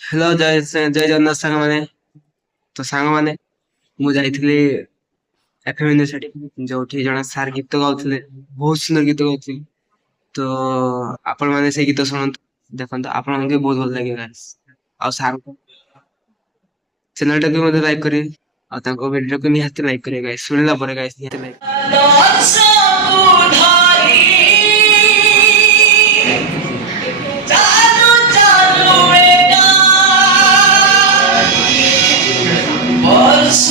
ହ୍ୟାଲୋ ଜୟ ଜଗନ୍ନାଥ ସାଙ୍ଗମାନେ। ତ ସାଙ୍ଗମାନେ ମୁଁ ଯାଇଥିଲି ଏଫଏମ୍ ୟୁନିଭର୍ସିଟି, ଯୋଉଠି ଜଣେ ସାର୍ ଗୀତ ଗାଉଥିଲେ, ବହୁତ ସୁନ୍ଦର ଗୀତ ଗାଉଥିଲେ। ତ ଆପଣମାନେ ସେଇ ଗୀତ ଶୁଣନ୍ତୁ, ଦେଖନ୍ତୁ, ଆପଣଙ୍କୁ ବି ବହୁତ ଭଲ ଲାଗିବ guys। ଆଉ ସାର୍ଙ୍କ ଚ୍ୟାନେଲଟାକୁ ମଧ୍ୟ ଲାଇକ୍ କରିବେ, ଆଉ ତାଙ୍କ ଭିଡିଓକୁ ନିହାତି ଲାଇକ୍ କରିବେ guys। ଶୁଣିଲା ପରେ guys ନିହାତି ଲାଇକ୍ What's